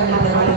إن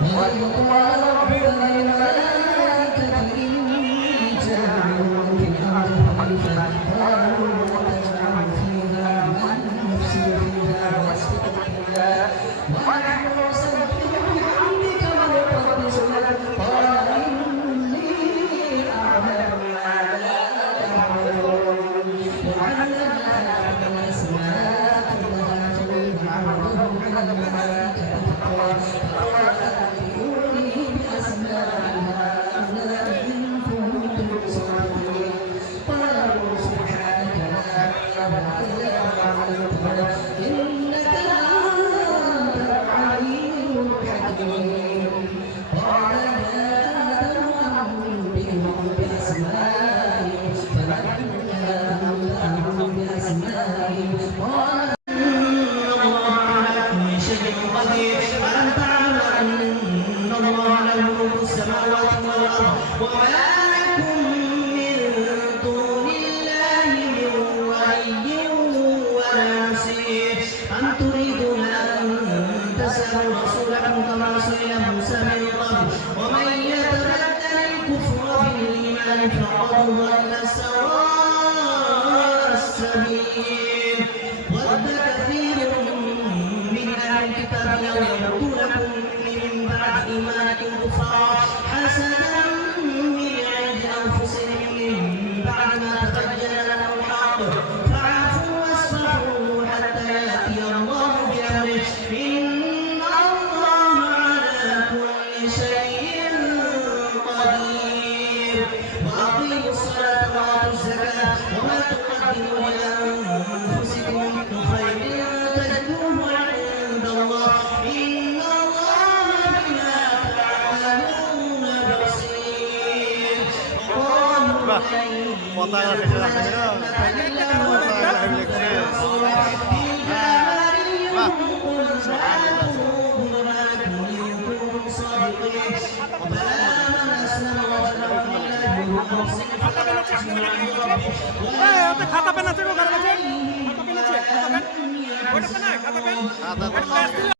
Thank you. Gracias. খাতা pen আছে? খাতা পেন আছে? খাতা পেন খাতা পেন?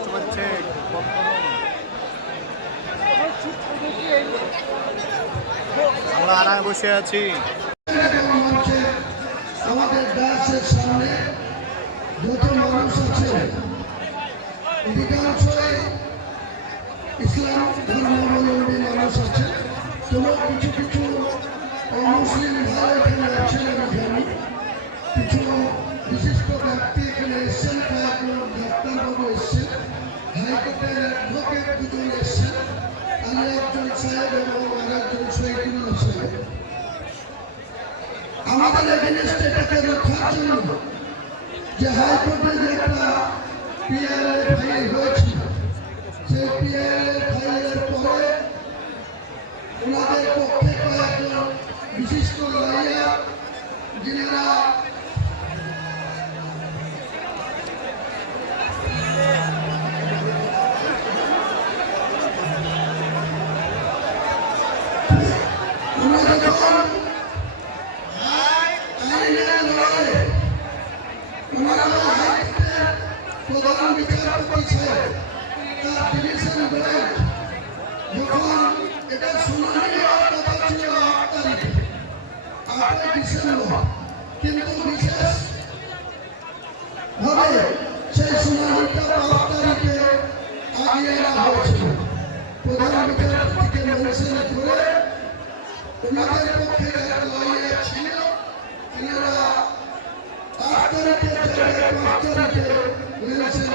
কষ্ট পাচ্ছে আমরা আরামে বসে আছি। আমাদের দাসের সামনে যত মানুষ আছে অধিকাংশই ইসলাম ধর্মাবলম্বী মানুষ আছে। তবু কিছু কিছু মুসলিম ভাই এখানে আছেন, আমি জানি। কিছু বিশিষ্ট ব্যক্তি এখানে এসছেন হাইকোর্টের অ্যাডভোকেট দুজন এসছেন আমি একজন সাহেব এবং আরেকজন শহীদুল্লাহ সাহেব আমাদের এগেনস্ট এটাকে রক্ষার জন্য যে হাইকোর্টে যে একটা এটা শুনানি হওয়ার কথা তারিখে আটই কিন্তু বিশেষ ভাবে সেই শুনানিটা পাঁচ তারিখে আগিয়ে আনা হয়েছিল প্রধান বিচারপতিকে মেনশন করে ওনাদের পক্ষে যারা লয়ার ছিল এনারা আট তারিখের জায়গায় পাঁচ তারিখে মেনশন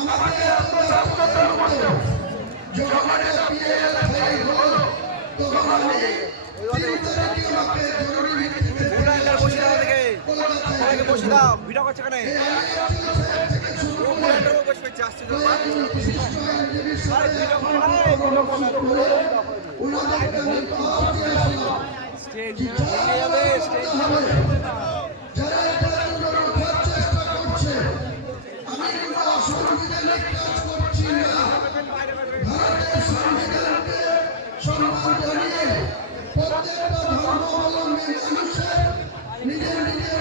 আমাকে এত ব্যস্ততার মধ্যে এটা পিএল ফাইল হলো তখন আমি তিন তারিখে আমাকে জরুরি ভিত্তিতে বসে দাও ভিডিও করছে কেন এই আলিয়াতুল প্রত্যেকটা ধর্মাবলম্বী নিজের নিজের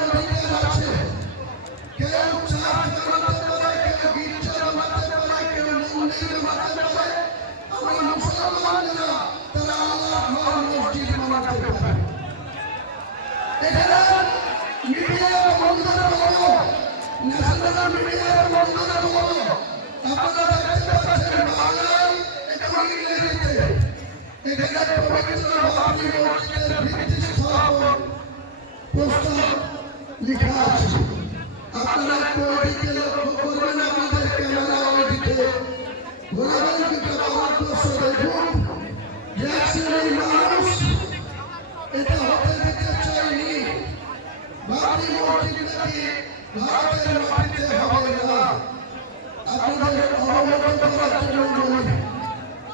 কেউ চার্চ বানাতে পারে কেউ গির্জা বানাতে পারে কেউ মন্দির বানাতে পারে আমরা মুসলমানরা তারা আল্লাহ ঘর মসজিদ বানাতে পারে এখানে মিডিয়া বন্ধুরা বলো ন্যাশনাল মিডিয়া বন্ধুরা বলো আপনারা দেখতে পাচ্ছেন বাংলায় এবং ইংরেজিতে প্রস্তাব লেখা আছে আপনারা একটু ওইদিকে লক্ষ্য করবেন আমাদের ক্যামেরা ওইদিকে ঘোরাবেন কিন্তু ভারতবর্ষ দেখুন যে এক শ্রেণির মানুষ এটা ভারতের মাটিতে হবে না আপনাদের অবগত করার জন্য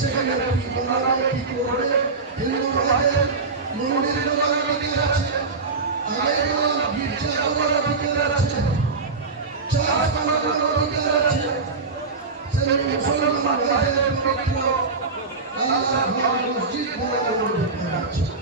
সেখানে কি বানাবে কি করবে হিন্দু ভাইদের মন্দির করার অধিকার আছে আগে গির্জা করার অধিকার আছে চার্চ বানানোর অধিকার আছে সেই মুসলমান ভাইদের পবিত্র আল্লাহ মসজিদ বানানোর অধিকার আছে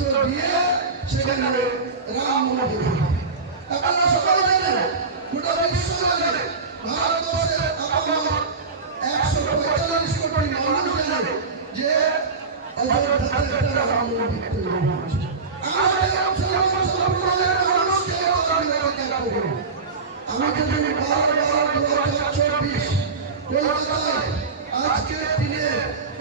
গুরুত্ব দিয়ে সেখানে রাম মন্দির। আপনারা সবাই জানেন গোটা বিশ্ব জানে, ভারতবর্ষের আপামর একশো পঁয়তাল্লিশ কোটি মানুষ জানে যে অযোধ্যাতে একটা রাম মন্দির তৈরি হয়েছে আমাদের মুসলমান সম্প্রদায়ের মানুষকে তাদের অধিকার করব আমি যদি বারবার দু হাজার চব্বিশ, কলকাতায় আজকের দিনে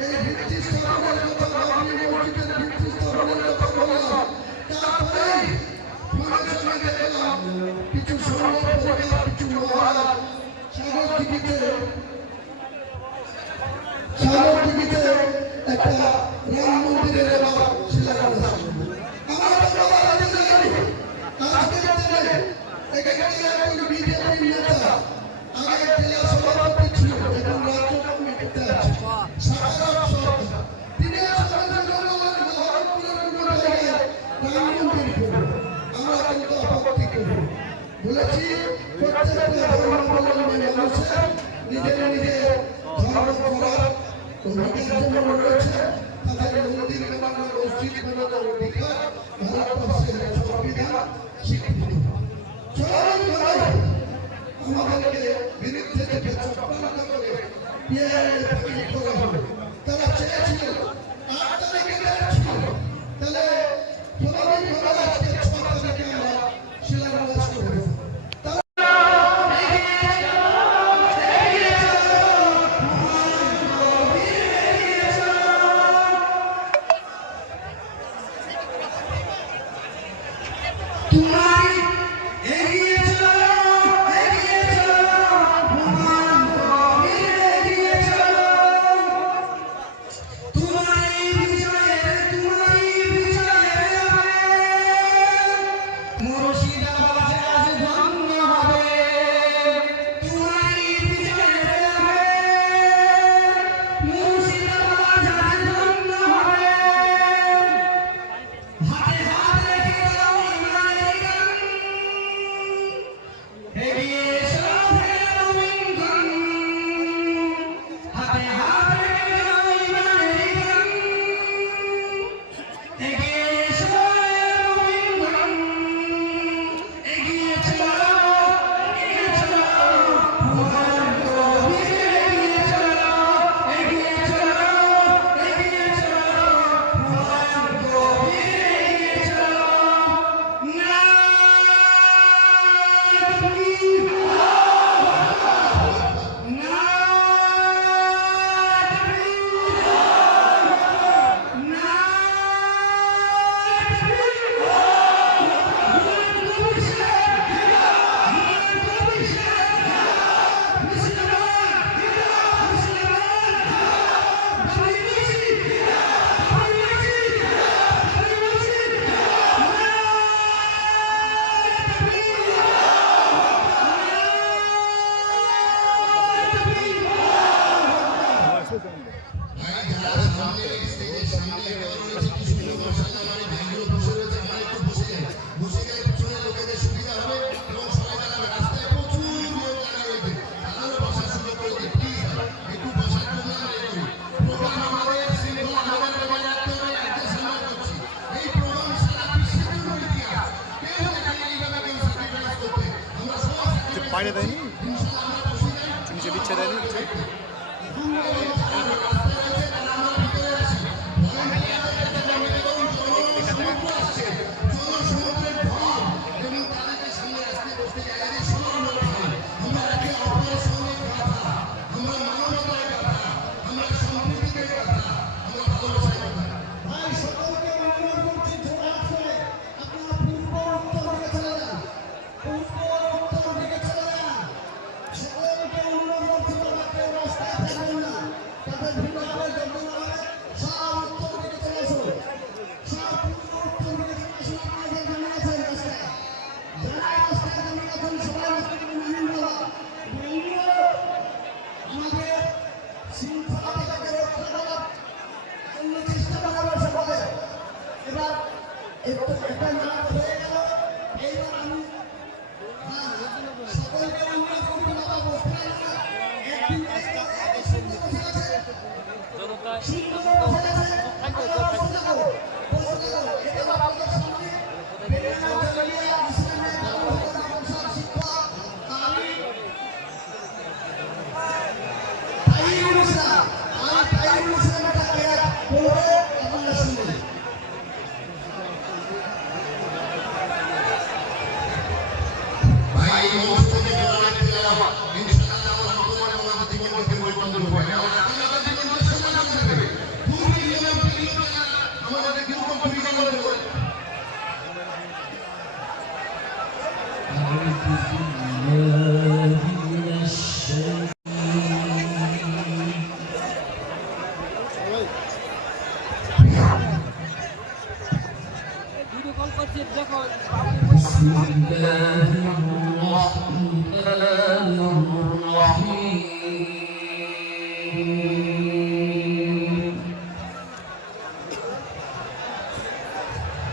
এই ভিত্তি স্থাপনের কথা বাবরি মসজিদের ভিত্তি স্থাপনের কথা বললাম তারপরেই ফোনের সঙ্গে দেখলাম কিছু সংঘ পরিবার কিছু মহারাজ সাগর দিঘিতে সাগর দিঘিতে একটা মানুষের নিজের নিজের ধর্ম করার অধিকার রয়েছে তাদের মন্দির বানানোর মসজিদ বানানোর অধিকার ভারতবর্ষের সংবিধান স্বীকৃতি চরম লড়াই আমাদেরকে বিরুদ্ধে থেকে চক্রান্ত করে পিয়ারের ফাঁকি করা হলো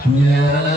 Yeah.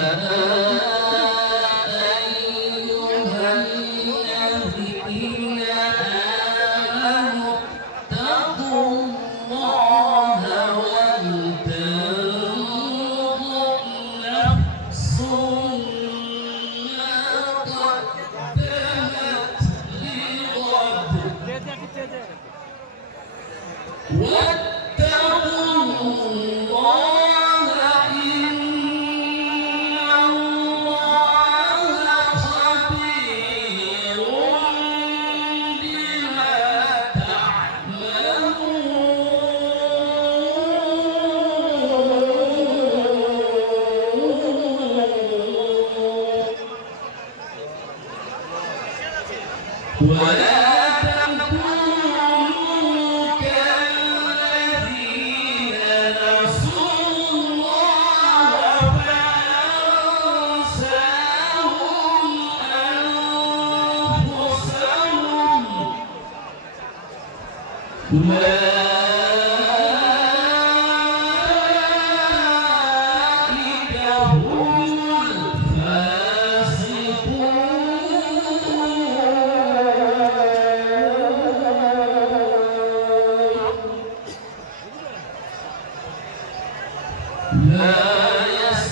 الأمثال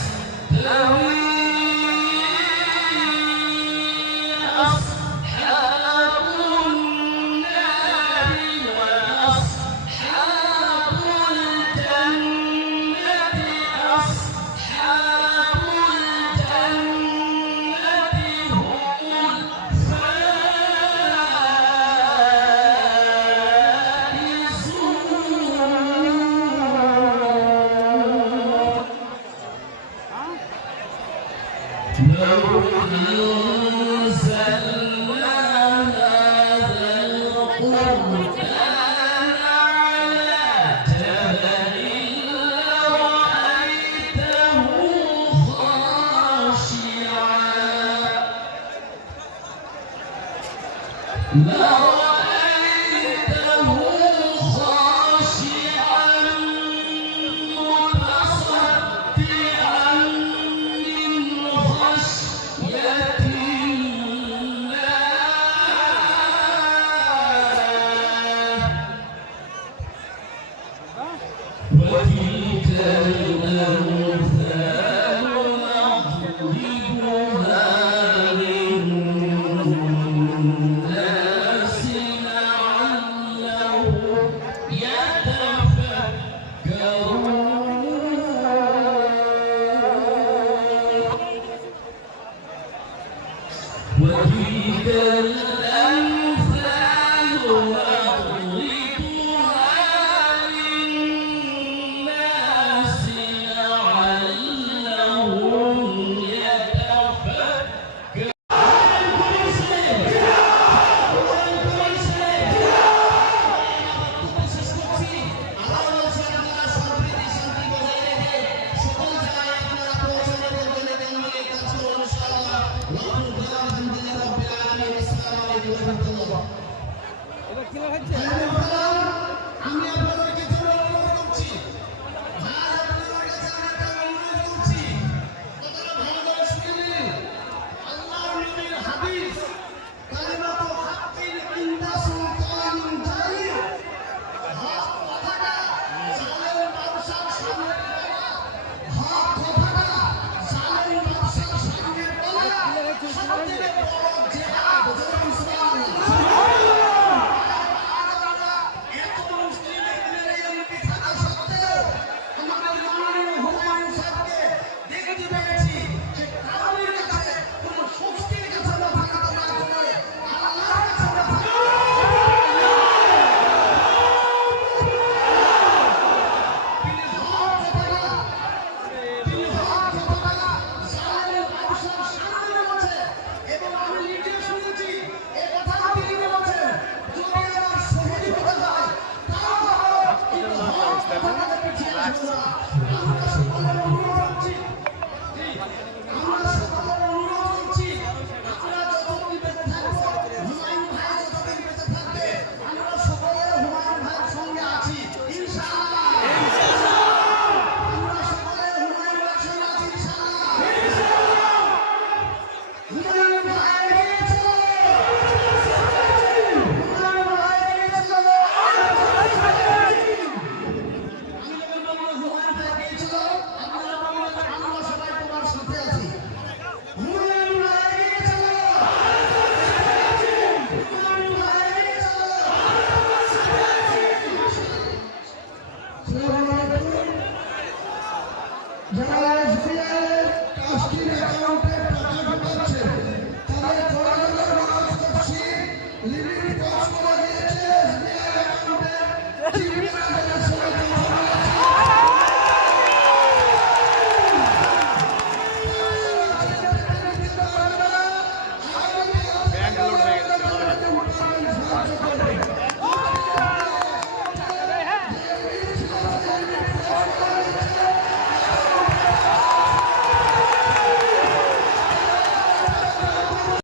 نضربها No. وتلك